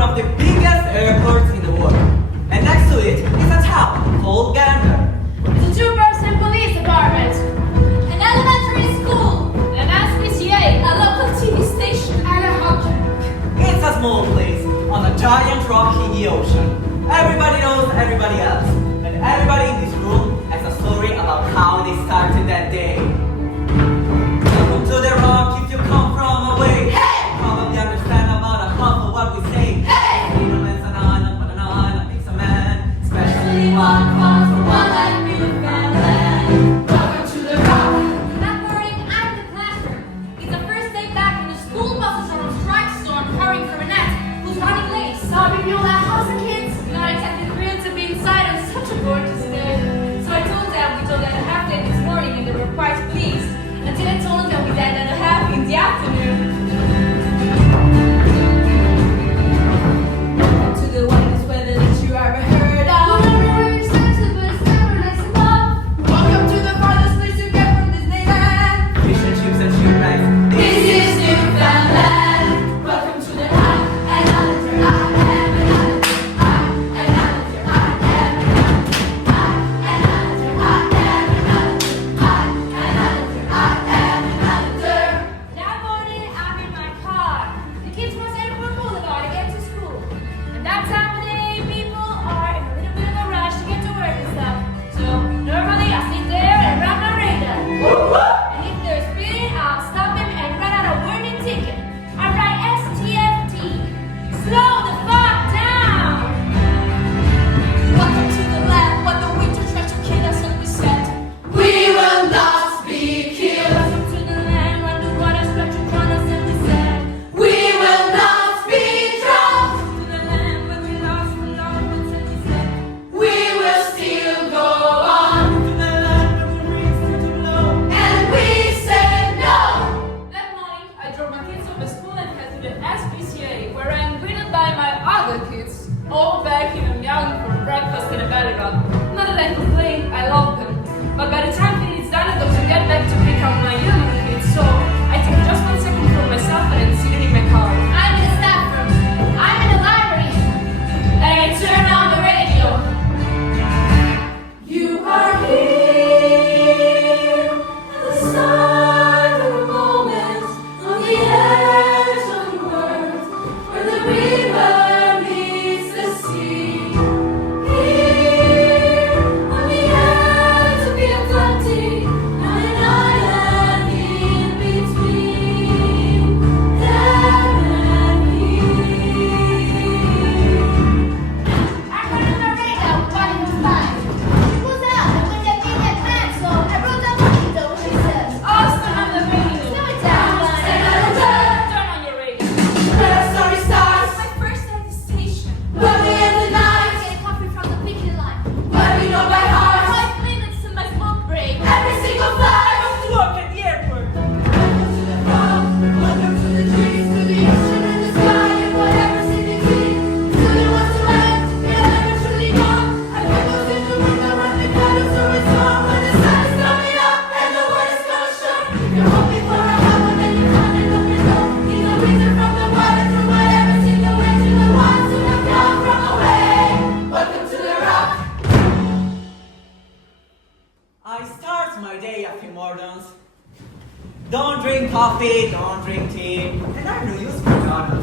one of the biggest airports in the world. And next to it is a town called Gander. It's a 2-person police department, an elementary school, an SPCA, a local TV station, and a hockey rink. It's a small place on a giant rock in the ocean. Everybody knows everybody else. And everybody in this room has a story about how they started that day. Welcome to the rock if you come from away. Hey! Probably understand about a half of what we say. Hey! Freedom is an honor, but an honor makes a man. Especially One one comes for from one one like like me. Newfoundland. Welcome to the rock. That morning, I'm in the classroom. It's the first day back when the school buses are on strike, so I'm hurrying for Annette, who's running late. Sorry, Beulah, how's the kids? Not exactly thrilled to be inside on such a gorgeous day. So I told them we told them a half day this morning, and they were quite pleased. Until I told them we had another half in the afternoon. To the wildest weather that you ever heard of. Whatever you're sensitive, but it's never nice enough. Welcome to the farthest place you get from Disneyland. Fish and chips and cheese rice. This is Newfoundland. Welcome to the I am another I am another I am another I am another I am another. That morning I'm in my car. The kids must Airport Boulevard to get to school. And that time of day people are in a little bit of a rush to get to work and stuff. So normally I sit there and run my radar. And if they're speeding, I'll stop them and write out a warning ticket. I write STFT. Slow the fuck down! Welcome to the land where the winter tried to kill us and we said, we will not be killed. Welcome to the land where the waters tried to drown us and we said, we will not be drowned. To the land where we lost the loved ones and we said, we will still go on. To the land where the breeze started to blow. And we said no! That morning, I drove my kids off to school and head to the SPCA, where I'm greeted by my other kids, all back in a meowing for breakfast in a belly run. Not that I complain, I love them. But by the time it's done, I got to get back to pick up my younger kids, so I take just 1 second for myself and sit in my car. I'm in the staff room. I'm in the library. And I turn on the radio. You are here at the start of a moment on the edge of the world where the river meets the sea. Here on the edge of the Atlantic, on an island in between them and here. I heard on the radio what it was like. It was out and when they made that plan, so I wrote down what it was, she says. Oh, turn on the radio. Slow it down. Turn on your radio. Where the story starts. My first day at the station. When we end the night. Get coffee from the picnic line. Where we know by heart. 5 minutes to my smoke break. Every single flight. To work at the airport. Welcome to the rock. Welcome to the trees, to the ocean and the sky, and whatever's in between. Student wants to land, they'll never truly gone. I put those in the window when the candles are it's on. When the sun is coming up and the world is gonna shine. You're hoping for a while, but then you find it up and go. Need no reason from the water through whatever's in the way to the ones who have come from away. Welcome to the rock. I start my day a few mornings. Don't drink coffee, don't drink tea, and I'm no use for Jana.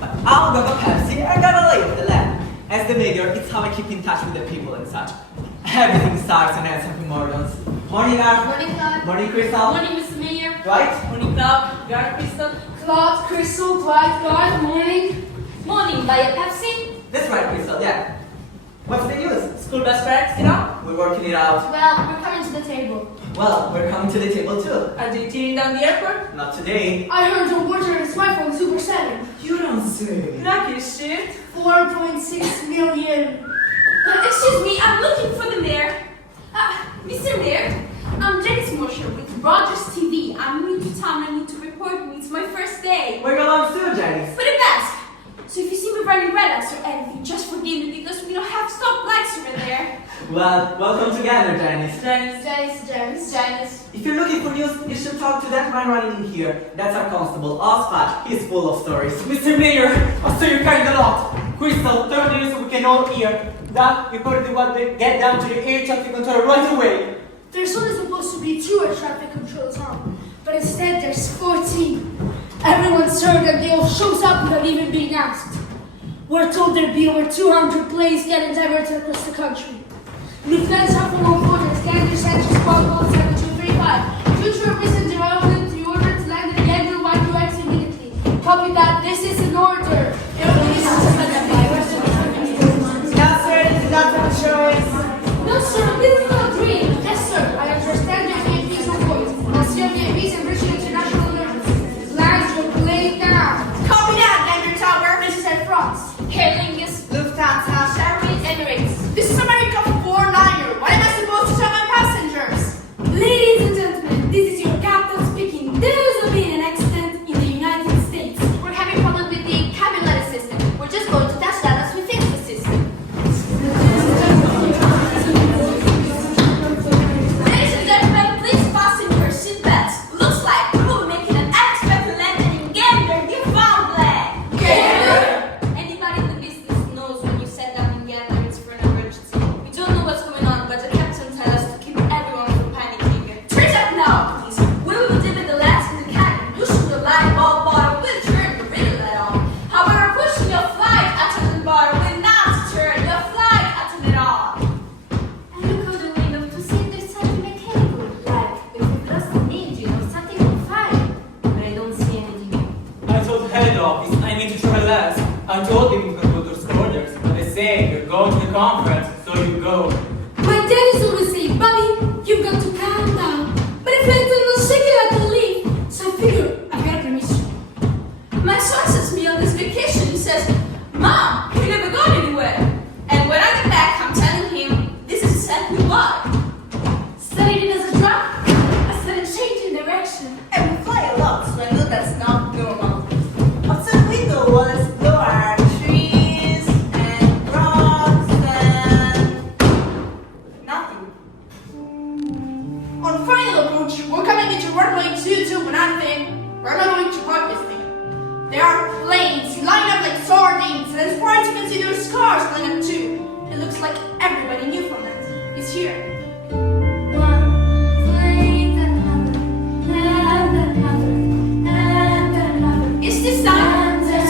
But I'll grab a Pepsi and get a lay with the land. As the mayor, it's how I keep in touch with the people and such. Everything starts and ends a few mornings. Morning, Art. Morning, Claude. Morning, Crystal. Morning, Mr. Mayor. Right? Morning, Claude. Garner Crystal. Claude, Crystal, Dwight, Claude. Morning. Morning. Buy a Pepsi? That's right, Crystal, yeah. What's the news? School best friends, you know? We're working it out. Well, we're coming to the table. Well, we're coming to the table too. Are they tearing down the airport? Not today. I heard your water and smartphone Super 7. You don't say. Lucky shit. 4.6 million. Excuse me, I'm looking for the mayor. Mr. Mayor, I'm Janice Mosher with Rogers TV. I'm new to town. I need to report me. It's my first day. Where you belong to, Janice? For the best. So if you see me running red lights or anything, just forgive me because we don't have stop lights over there. Well, welcome together, Janice. Janice. Janice. If you're looking for news, you should talk to that man running in here. That's our constable, Oswald. He's full of stories. Mr. Mayor, I saw you carrying a lot. Crystal, turn the news so we can all hear. That, you probably want to get down to the air traffic control right away. There's only supposed to be 2 air traffic controls on, but instead there's 14. Everyone's heard that they all shows up without even being asked. We're told there'll be over 200 planes getting diverted across the country. Lieutenants have from all orders, Gander Central Squad Call 7235. Future representatives are open to order to land in Gander YQX immediately. Copy that, this is an order. No, sir, this is not a dream. Yes, sir, I understand your VIPs on point. I'll see your VIPs and British International Emergency. Land your plane now. Copy that, Gander Tower. This is Air France. Aer Lingus, Lufthansa. Emirates. This is America 49er. What am I supposed to tell my passengers? Ladies and gentlemen, this is your captain speaking. There has been an accident in the United States. We're having problems with the cabin letter system. We're just going to touch that as we fix the system. Ladies and gentlemen, please fasten your seatbelts. Looks like we will be making an unexpected landing in Gander, Newfoundland. Anybody in the business knows when you set down in Gander it's for an emergency. We don't know what's going on, but the captain tells us to keep everyone from panicking. Treat up now, please. We will be dipping the lamps in the cabin. Pushing the light bulb bottom will turn the radio light on. However, pushing your flight attendant bar will not turn your flight attendant on. And look out the window to see if there's something mechanical, like if we've lost an engine or something on fire. But I don't see anything. I told head office I need to travel less. I told him you can go to orders, but they say you're going to the conference, so you go. My daddy's always saying, Bobby, you've got to calm down. But if I tell no shaking I can leave, so I figure I got permission. My son sends me on this vacation. He says, Mom, we never gone anywhere. And when I get back, I'm telling him this is exactly why. Studied it as a drop. I started changing direction. And we fly a lot, so I know that's not normal. Outside window was there are trees and rocks and nothing. On final approach, we're coming into runway 2219. We're not going to park this thing. There are planes lined up like sardines, and as far as you can see, there's cars lined up too. It looks like everybody in Newfoundland is here. One plane, then another, and another, and another. Is this time?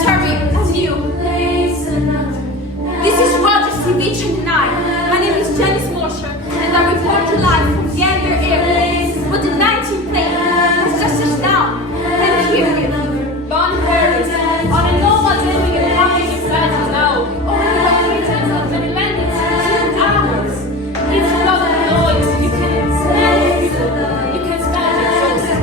Hurry, it's you. Place another. This is Rogers TV 29. My name is Janice Mosher, and I report to live from Gander Airport. But the 19th plane has just touched down. And here we are. Bon Paris. I don't know what's doing and how many flights now. Only about 3 times as many landings in 2 hours. It's a lot of noise. You can stand it. You can stand it.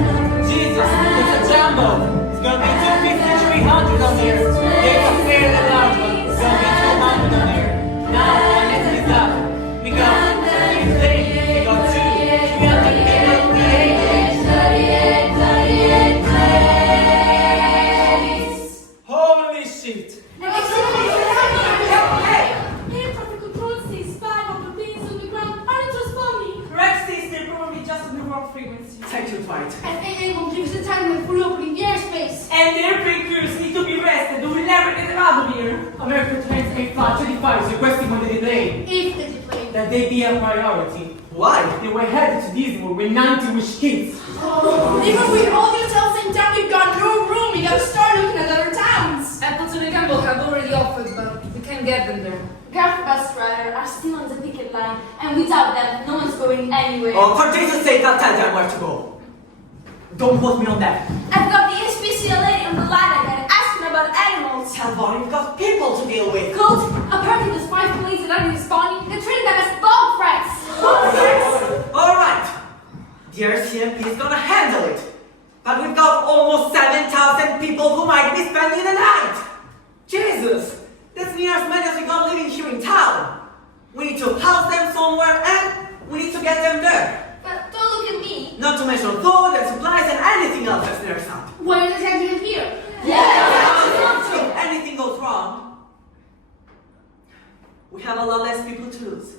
Jesus, it's a jumbo. It's gonna be 250, 300 on there. There's a fairly large one. It's gonna be 200 on there. Now, our next is up. We got 3 planes. We got 2. 300 people. Holy shit! Air traffic control says 5 of the planes on the ground aren't responding. Correct states they're probably just on the wrong frequency. Take your flight. FAA will give us the time when full opening the airspace. And the airplane crews need to be rested. We'll never get them out of here. American Trains 825 is requesting one delay. If they delay. That they be a priority. Why? They were headed to Disney with 90 wish kids. Even with all the hotels in town, we've got no room. We gotta start looking at other towns. Appleton and Campbell have already offered, but we can't get them there. Car bus drivers are still on the picket line, and without them, no one's going anywhere. Oh, for Jesus' sake, I'll tell them where to go. Don't quote me on that. I've got the SPCLA on the line again, asking about animals. Tell Bonnie we've got people to deal with. Coach, apparently there's 5 planes that aren't responding. They're treating them as bomb threats. Alright. The RCMP is gonna handle it. But we've got almost 7,000 people who might be spending the night. Jesus, that's near as many as we got living here in town. We need to house them somewhere and we need to get them there. But don't look at me. Not to mention food and supplies and anything else that's near us. Why are they sending it here? If anything goes wrong, we have a lot less people to lose.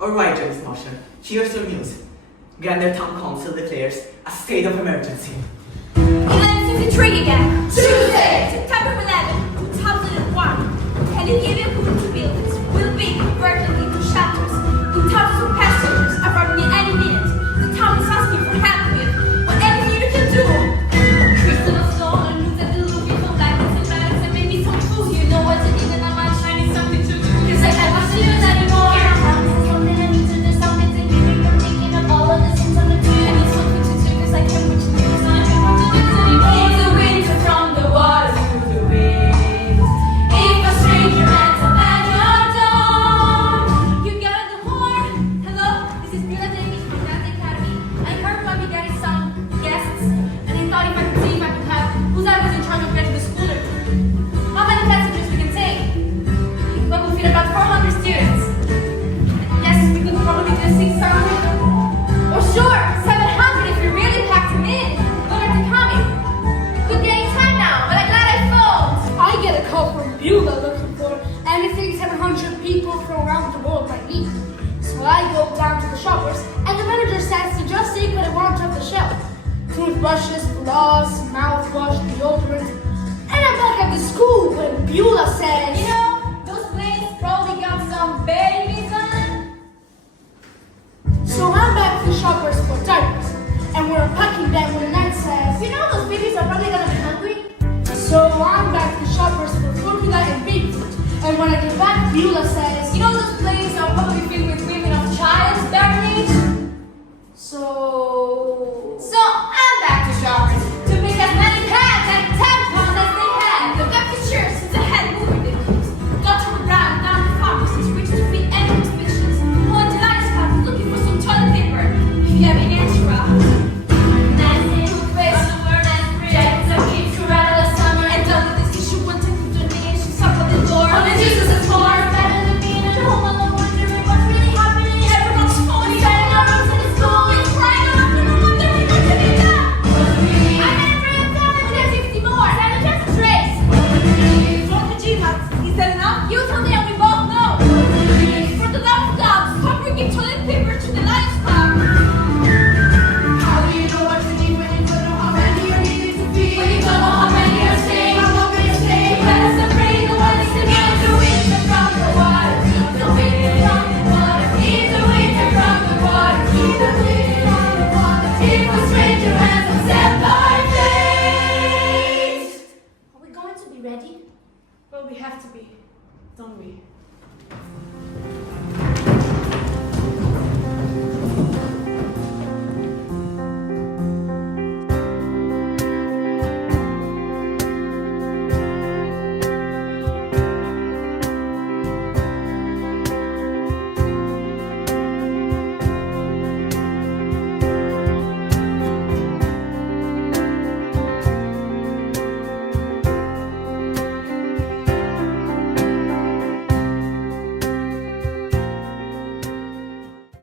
Alright, James Marshall. Here's your news. Gander Town Council declares a state of emergency. 11:53 again. Tuesday. September 11, 2001. Television community buildings will be converted into shelters. With thousands of passengers arriving any minute. The town is asking for help with whatever you can do. Crystal of snow and news that the looking for blankets and bags and maybe some food. You know what to eat and I might find something to do. Cause I can't watch news anymore. Something I need to do, something to give me from thinking of all of this things on the do. I need something to do cause I can't watch news and I can't watch the news anymore. It's the winter from the water to the wind. If a stranger enters at your door, you got the horn. Hello, this is Mila Davis from Gander Academy. I heard from you guys some guests, and I thought if I could see if I could have who's ever in charge of getting the schooner. How many passengers we can take? Well, we fit about 400 students. Yes, we could probably do 600. Or sure, 700 if we really packed them in. When are they coming? Could be any time now, but I'm glad I phoned. I get a call from Beulah looking for anything 700 people from around the world might need. So I go down to the shoppers, and the manager says to just take what I want off the shelf. Toothbrushes, floss, mouthwash, deodorant. And I'm back at the school when Beulah says, You know, those planes probably got some babies on it. so I'm back to the shoppers for diapers. And we're unpacking them when the night says, You know those babies are probably gonna be hungry. so I'm back to the shoppers for formula and baby food. And when I get back, Beulah says, You know those planes are probably filled with women of childbearing age. so So I'm back to shoppers to pick as many pads and tampons as they had. The empty shirts is a head moving the kids. Got to run down the pharmacies, which to feed any restrictions. Going to Lights Club looking for some toilet paper. If you have any extra. Nasty toothpaste, jackets of kids who rattle a summer. And done with this issue, one take the donations up at the door. Oh, the Jesus is more better than being at home alone, wondering what's really happening. Everyone's phone setting our rooms in the school. It's crying out and I'm wondering what to be done. I'm in for a challenge, there's 60 more. Santa just a trace. For the G-Max, is that enough? You tell me and we both know. For the love of God, stop bringing toilet paper to the Lions Club. How do you know what to need when you don't know how many you're needing to feed? When you don't know how many you're staying, how long you're staying. Let us pray the one is to get the winter from the water. Keep the winter from the water. Keep the winter from the water. Keep the winter from the water. If a stranger has accept our fate. are we going to be ready? Well, we have to be, don't we?